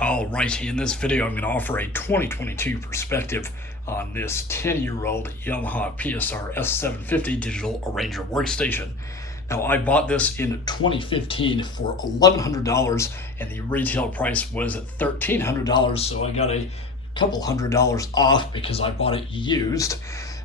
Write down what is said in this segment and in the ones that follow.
Alright, in this video I'm going to offer a 2022 perspective on this 10-year-old Yamaha PSR-S750 digital arranger workstation. Now, I bought this in 2015 for $1,100 and the retail price was $1,300, so I got a couple $100 off because I bought it used.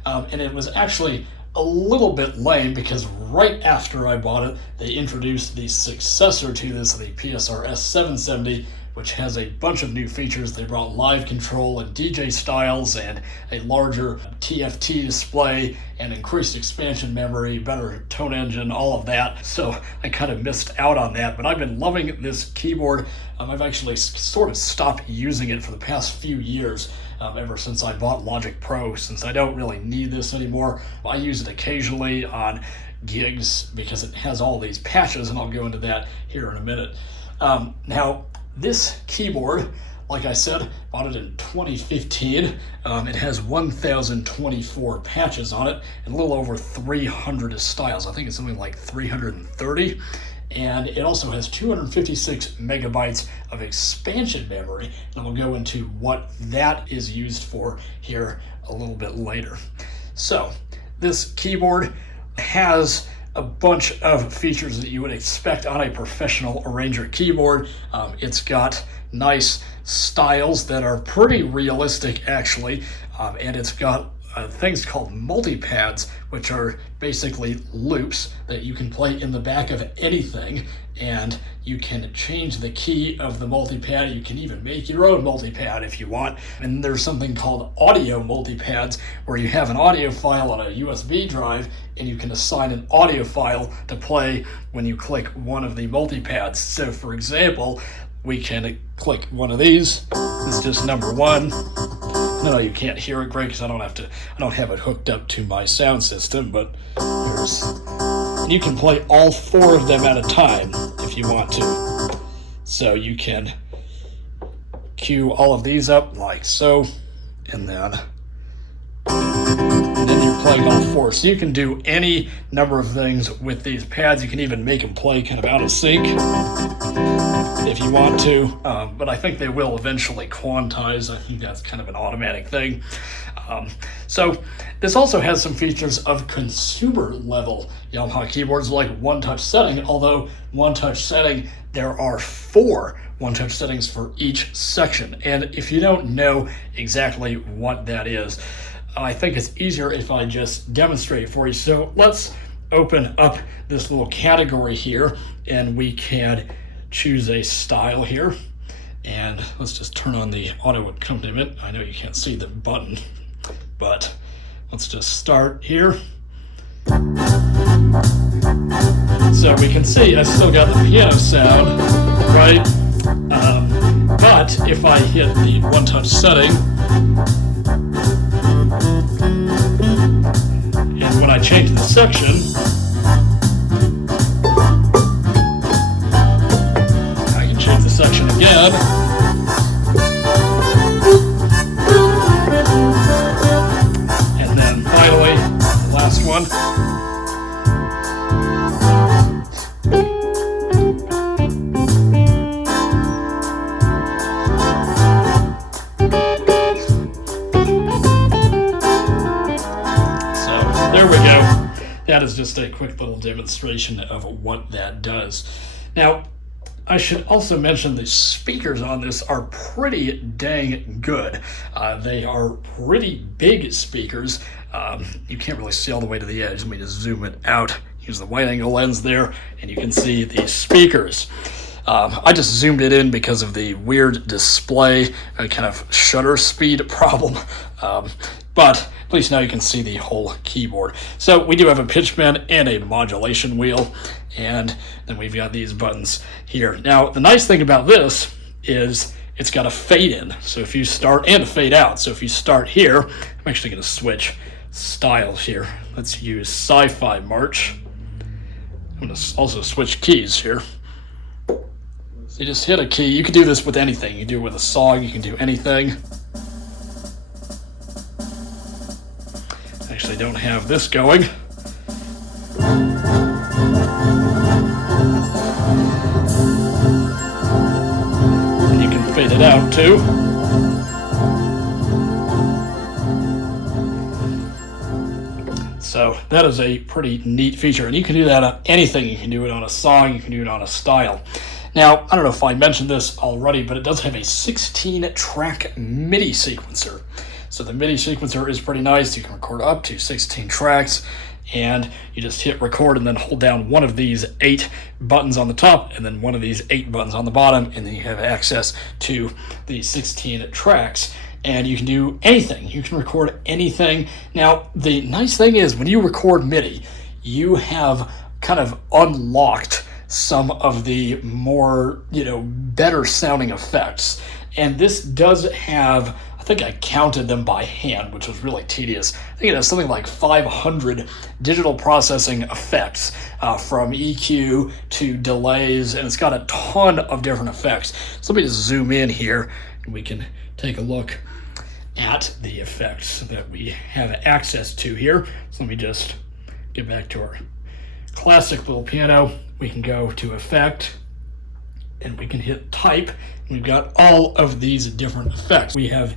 And it was actually a little bit lame because right after I bought it, they introduced the successor to this, the PSR-S750, which has a bunch of new features. They brought live control and DJ styles and a larger TFT display and increased expansion memory, better tone engine, all of that. So I kind of missed out on that, but I've been loving this keyboard. I've actually sort of stopped using it for the past few years, ever since I bought Logic Pro, since I don't really need this anymore. I use it occasionally on gigs because it has all these patches, and I'll go into that here in a minute. Now, this keyboard, like I said, bought it in 2015. It has 1,024 patches on it and a little over 300 styles. I think it's something like 330. And it also has 256 megabytes of expansion memory. And I'll go into what that is used for here a little bit later. So this keyboard has a bunch of features that you would expect on a professional arranger keyboard. It's got nice styles that are pretty realistic, actually, and it's got things called multi-pads, which are basically loops that you can play in the back of anything, and you can change the key of the multi-pad. You can even make your own multi-pad if you want. And there's something called audio multi-pads, where you have an audio file on a USB drive and you can assign an audio file to play when you click one of the multi-pads. So for example, we can click one of these. This is just number one. No, you can't hear it great because I don't have it hooked up to my sound system, but you can play all four of them at a time if you want to. So you can cue all of these up like so, and then you're playing all four. So you can do any number of things with these pads. You can even make them play kind of out of sync if you want to, but I think they will eventually quantize. I think that's kind of an automatic thing. So this also has some features of consumer level Yamaha keyboards, like one-touch setting, although one-touch setting, there are 4 one-touch settings for each section. And if you don't know exactly what that is, I think it's easier if I just demonstrate it for you. So let's open up this little category here, and we can choose a style here, and let's just turn on the auto accompaniment. I know you can't see the button, but let's just start here. So we can see I still got the piano sound, right? But if I hit the one-touch setting, and when I change the section, section again, and then finally the last one. So there we go. That is just a quick little demonstration of what that does. Now, I should also mention the speakers on this are pretty dang good. They are pretty big speakers. You can't really see all the way to the edge. Let me just zoom it out. Use the wide angle lens there, and you can see the speakers. I just zoomed it in because of the weird display, kind of shutter speed problem. But at least now you can see the whole keyboard. So we do have a pitch bend and a modulation wheel, and then we've got these buttons here. Now, the nice thing about this is it's got a fade in. So if you start, and a fade out. So if you start here, I'm actually going to switch styles here. Let's use Sci-Fi March. I'm going to also switch keys here. So you just hit a key. You can do this with anything. You can do it with a song. You can do anything. Actually, don't have this going. fade it out too. So that is a pretty neat feature, and you can do that on anything. You can do it on a song, you can do it on a style. Now, I don't know if I mentioned this already, but it does have a 16-track MIDI sequencer. So the MIDI sequencer is pretty nice. You can record up to 16 tracks, and you just hit record and then hold down one of these 8 buttons on the top and then one of these 8 buttons on the bottom, and then you have access to the 16 tracks. And you can do anything. You can record anything. Now, the nice thing is when you record MIDI, you have kind of unlocked some of the more, better sounding effects. And this does have, I think I counted them by hand, which was really tedious. I think it has something like 500 digital processing effects, from EQ to delays, and it's got a ton of different effects. So let me just zoom in here and we can take a look at the effects that we have access to here. So let me just get back to our classic little piano. We can go to Effect, and we can hit Type. We've got all of these different effects. We have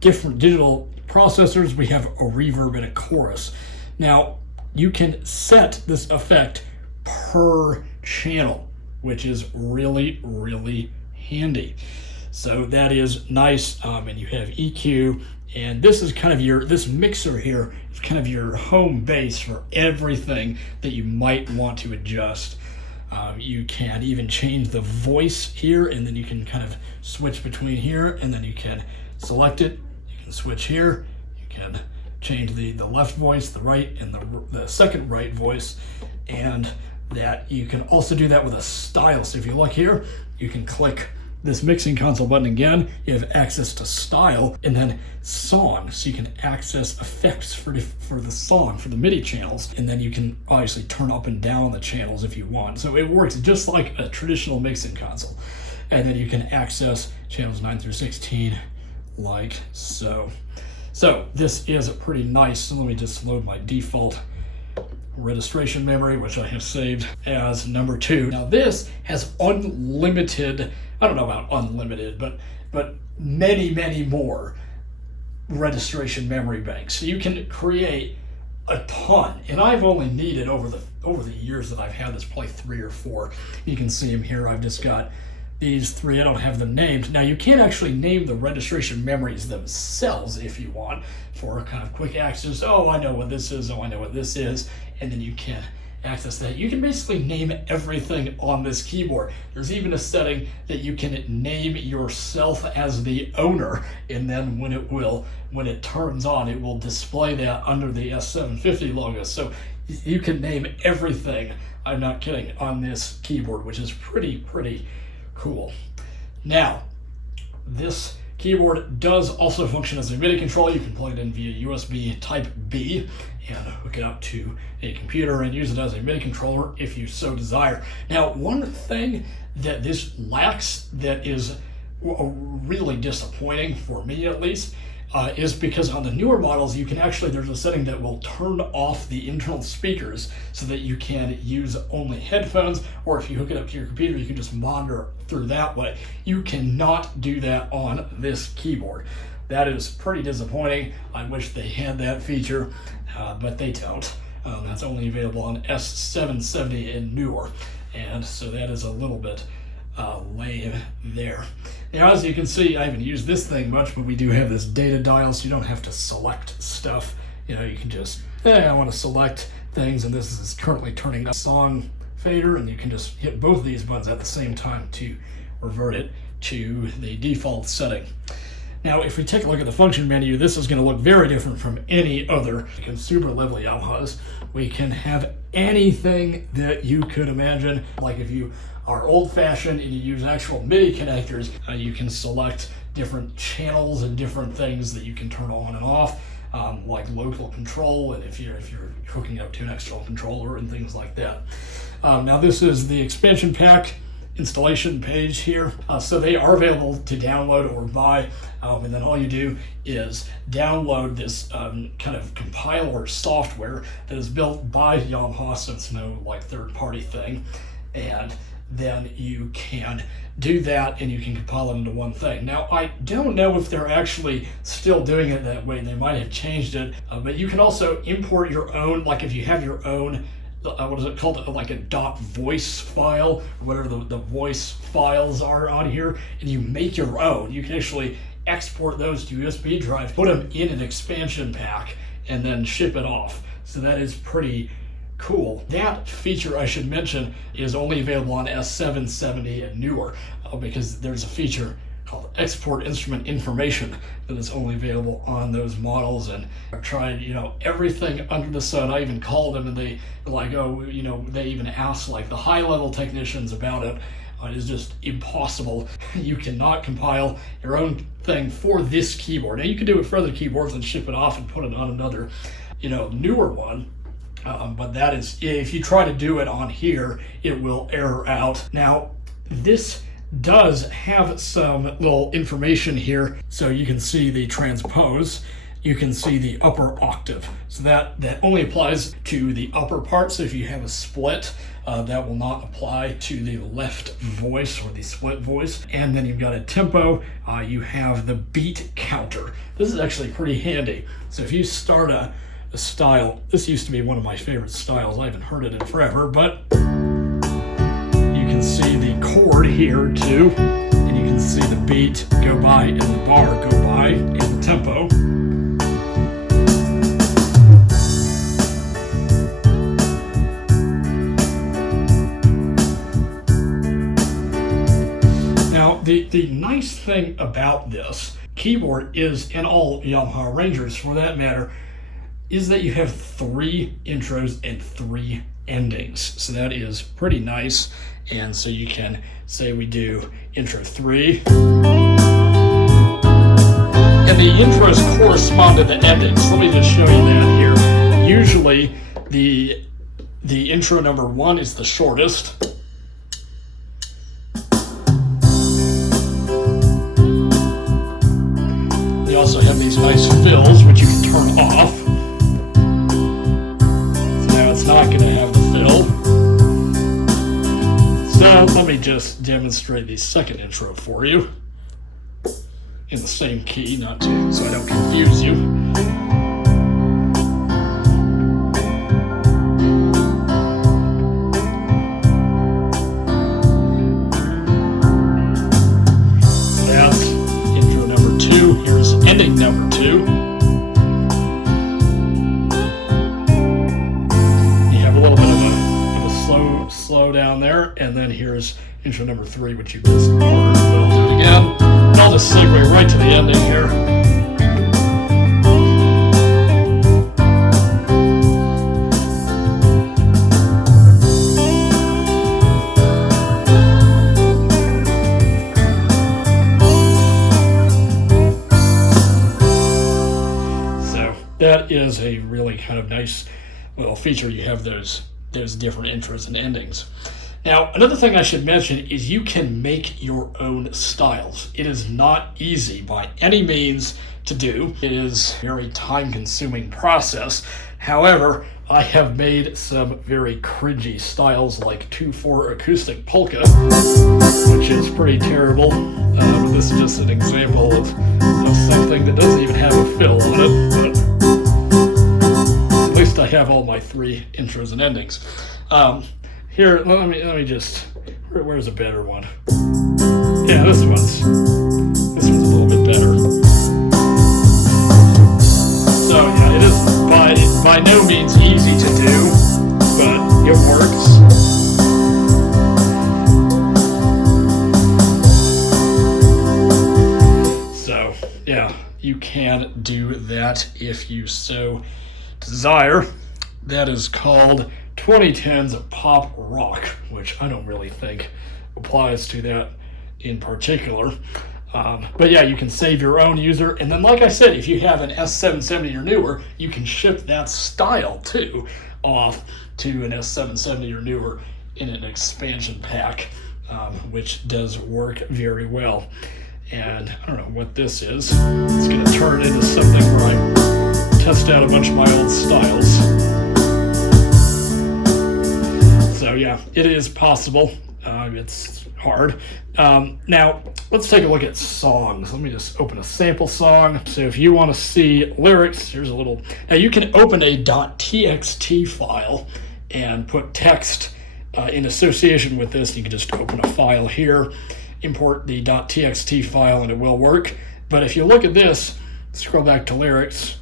different digital processors. We have a reverb and a chorus. Now, you can set this effect per channel, which is really, really handy. So that is nice, and you have EQ, and this is kind of this mixer here is kind of your home base for everything that you might want to adjust. You can even change the voice here, and then you can kind of switch between here, and then you can select it. You can switch here. You can change the left voice, the right, and the second right voice, and that you can also do that with a style. So if you look here, you can click this mixing console button again. You have access to style, and then song, so you can access effects for the song, for the MIDI channels, and then you can obviously turn up and down the channels if you want. So it works just like a traditional mixing console. And then you can access channels 9 through 16 like so. So this is pretty nice. So let me just load my default registration memory, which I have saved as number 2. Now this has unlimited, I don't know about unlimited, but many more registration memory banks. So you can create a ton, and I've only needed over the years that I've had this, probably 3 or 4. You can see them here. I've just got these 3. I don't have them named. Now you can actually name the registration memories themselves if you want, for kind of quick access. Oh, I know what this is. Oh, I know what this is. And then you can access that. You can basically name everything on this keyboard. There's even a setting that you can name yourself as the owner, and then when it turns on, it will display that under the S750 logo. So you can name everything, I'm not kidding, on this keyboard, which is pretty cool. Now, this keyboard does also function as a MIDI controller. You can plug it in via USB Type B and hook it up to a computer and use it as a MIDI controller if you so desire. Now, one thing that this lacks that is really disappointing, for me at least, is because on the newer models, you can actually, there's a setting that will turn off the internal speakers so that you can use only headphones, or if you hook it up to your computer, you can just monitor through that way. You cannot do that on this keyboard. That is pretty disappointing. I wish they had that feature, but they don't. That's only available on S750 and newer, and so that is a little bit lame there. Now, as you can see, I haven't used this thing much, but we do have this data dial, so you don't have to select stuff. You can just, I want to select things, and this is currently turning up song fader, and you can just hit both of these buttons at the same time to revert it to the default setting. Now, if we take a look at the function menu, this is going to look very different from any other consumer level Yamahas. We can have anything that you could imagine. Like if you are old-fashioned and you use actual MIDI connectors, you can select different channels and different things that you can turn on and off, like local control, and if you're hooking up to an external controller and things like that. Now, this is the expansion pack installation page here. So they are available to download or buy, and then all you do is download this kind of compiler software that is built by Yamaha, so it's no like third-party thing, and then you can do that and you can compile it into one thing. Now, I don't know if they're actually still doing it that way. They might have changed it, but you can also import your own, like if you have your own, what is it called, like a .voice file, or whatever the voice files are on here, and you make your own. You can actually export those to USB drive, put them in an expansion pack, and then ship it off. So that is pretty cool. That feature, I should mention, is only available on S750 and newer, because there's a feature called Export Instrument Information that is only available on those models. And I've tried, everything under the sun. I even called them and they like, they even asked like the high level technicians about it. It is just impossible. You cannot compile your own thing for this keyboard. Now you can do it for other keyboards and ship it off and put it on another, newer one. But that is, if you try to do it on here, it will error out. Now, this does have some little information here. So you can see the transpose, you can see the upper octave. So that only applies to the upper part. So if you have a split, that will not apply to the left voice or the split voice. And then you've got a tempo, you have the beat counter. This is actually pretty handy. So if you start a style, this used to be one of my favorite styles. I haven't heard it in forever, but you can see the chord here too, and you can see the beat go by and the bar go by in the tempo. Now, the nice thing about this keyboard is, in all Yamaha Rangers for that matter, is that you have 3 intros and 3 endings. So that is pretty nice. And so you can say we do intro 3. And the intros correspond to the endings. Let me just show you that here. Usually the intro number 1 is the shortest. You also have these nice fills, which you can turn off. It's not going to have the fill. So let me just demonstrate the second intro for you in the same key, so I don't confuse you. So that's intro number 2. Here's ending number 2. Slow down there, and then here's intro number 3, which you just ordered. We'll do it again. And I'll just segue right to the ending here. So that is a really kind of nice little feature. You have those different intros and endings. Now, another thing I should mention is you can make your own styles. It is not easy by any means to do. It is a very time-consuming process. However, I have made some very cringy styles like 2/4 acoustic polka, which is pretty terrible. This is just an example of something that doesn't even have a fill on it. But at least I have all my 3 intros and endings. Here, let me just, where's a better one? Yeah, this one's a little bit better. So yeah, it is by no means easy to do, but it works. So yeah, you can do that if you so desire. That is called 2010's pop rock, which I don't really think applies to that in particular. But yeah, you can save your own user. And then, like I said, if you have an S750 or newer, you can ship that style too off to an S750 or newer in an expansion pack, which does work very well. And I don't know what this is. It's going to turn into something where I test out a bunch of my old styles. So yeah, it is possible. It's hard. Now, let's take a look at songs. Let me just open a sample song. So if you want to see lyrics, here's a little... Now, you can open a .txt file and put text in association with this. You can just open a file here, import the .txt file, and it will work. But if you look at this, scroll back to lyrics,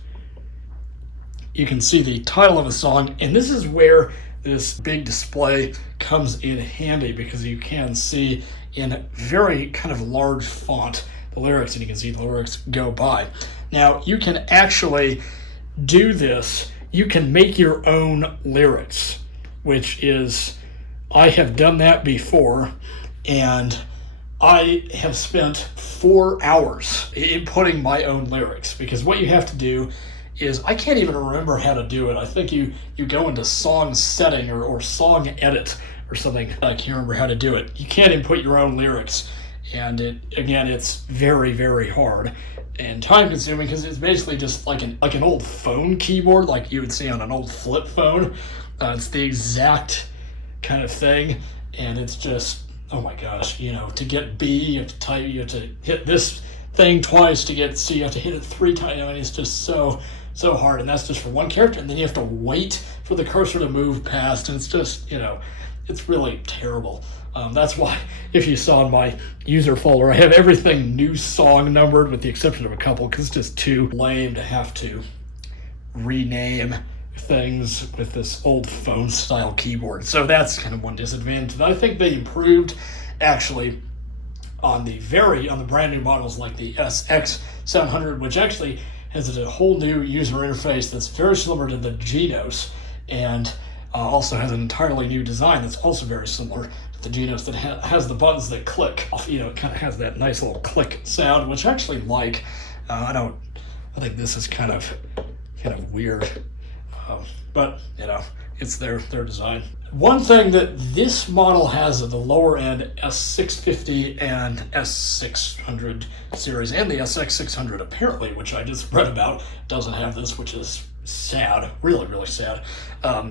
you can see the title of a song, and this is where this big display comes in handy, because you can see in very kind of large font the lyrics, and you can see the lyrics go by. Now, you can actually do this. You can make your own lyrics, which is, I have done that before, and I have spent 4 hours inputting my own lyrics, because what you have to do is, I can't even remember how to do it. I think you go into song setting or song edit or something. I can't remember how to do it. You can't input your own lyrics, and it's very, very hard and time consuming, because it's basically just like an old phone keyboard, like you would see on an old flip phone. It's the exact kind of thing, and it's just, oh my gosh, to get B, you have to type, you have to hit this thing twice to get C, you have to hit it 3 times. I mean, it's just so hard, and that's just for one character, and then you have to wait for the cursor to move past, and it's just, it's really terrible. That's why, if you saw in my user folder, I have everything new song numbered with the exception of a couple, because it's just too lame to have to rename things with this old phone style keyboard. So that's kind of one disadvantage that I think they improved actually on the brand new models like the SX700, which actually has a whole new user interface that's very similar to the Genos, and also has an entirely new design that's also very similar to the Genos, that has the buttons that click. It kind of has that nice little click sound, which I actually like. I think this is kind of weird, but it's their design. One thing that this model has at the lower end, S650 and S600 series, and the SX600 apparently, which I just read about, doesn't have this, which is sad, really, really sad,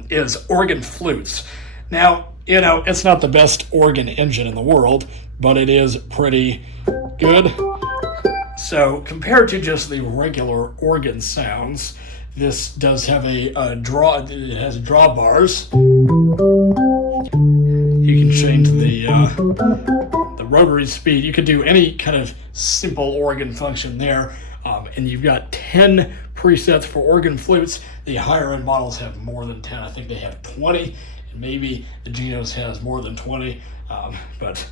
is organ flutes. Now, it's not the best organ engine in the world, but it is pretty good. So compared to just the regular organ sounds, this does have it has drawbars. You can change the rotary speed. You could do any kind of simple organ function there. And you've got 10 presets for organ flutes. The higher end models have more than 10. I think they have 20, and maybe the Genos has more than 20. But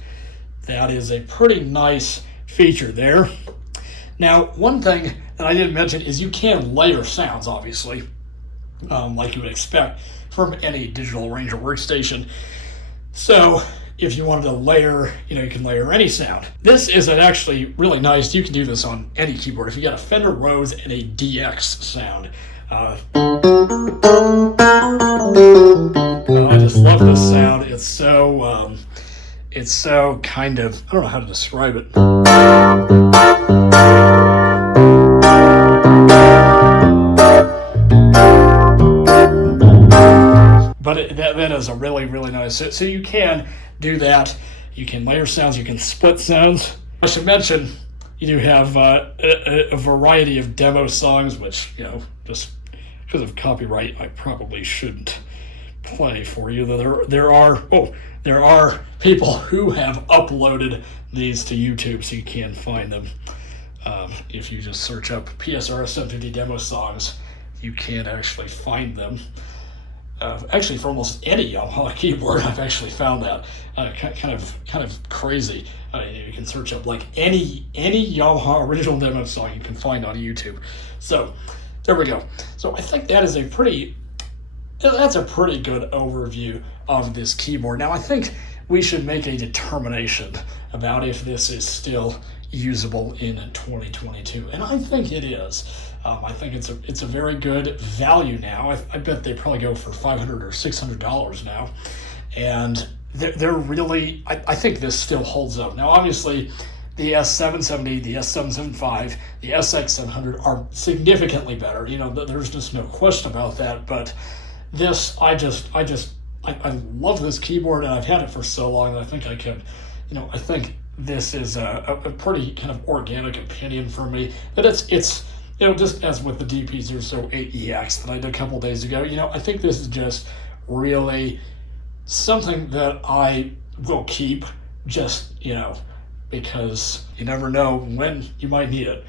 that is a pretty nice feature there. Now, one thing that I didn't mention is you can layer sounds, obviously, like you would expect from any digital arranger workstation. So if you wanted to layer, you can layer any sound. This is actually really nice. You can do this on any keyboard. If you got a Fender Rhodes and a DX sound. I just love this sound. It's so kind of, I don't know how to describe it. But that is a really, really nice. So you can do that. You can layer sounds. You can split sounds. I should mention, you do have a variety of demo songs, which, just because of copyright, I probably shouldn't play for you. There are people who have uploaded these to YouTube, so you can find them. If you just search up PSR-S750 demo songs, you can actually find them. Actually, for almost any Yamaha keyboard, I've actually found that kind of crazy. You can search up like any Yamaha original demo song you can find on YouTube. So there we go. So I think that's a pretty good overview of this keyboard. Now I think we should make a determination about if this is still usable in 2022, and I think it is. I think it's a very good value now. I bet they probably go for $500 or $600 now, and they're really. I think this still holds up. Now, obviously, the S770, the S775, the SX700 are significantly better. There's just no question about that. But this, I I love this keyboard, and I've had it for so long that I think I can, I think this is a pretty kind of organic opinion for me, that it's just as with the DP008EX that I did a couple days ago, I think this is just really something that I will keep, just, because you never know when you might need it.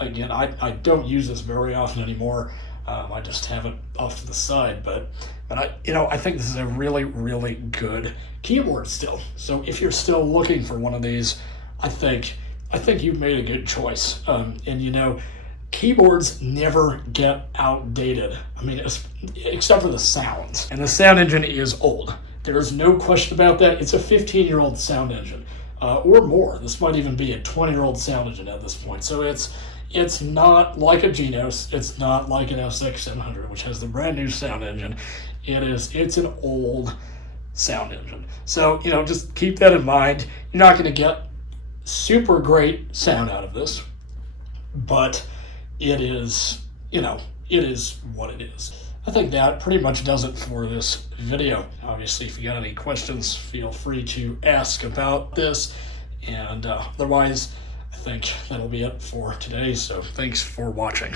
Again, I don't use this very often anymore. I just have it off to the side, but I think this is a really, really good keyboard still. So if you're still looking for one of these, I think you've made a good choice. And keyboards never get outdated. I mean, except for the sounds. And the sound engine is old. There's no question about that. It's a 15-year-old sound engine, or more. This might even be a 20-year-old sound engine at this point. So it's not like a Genos. It's not like an SX700, which has the brand new sound engine. It's an old sound engine. So, just keep that in mind. You're not going to get super great sound out of this, but it is what it is. I think that pretty much does it for this video. Obviously, if you got any questions, feel free to ask about this. And otherwise, I think that'll be it for today. So thanks for watching.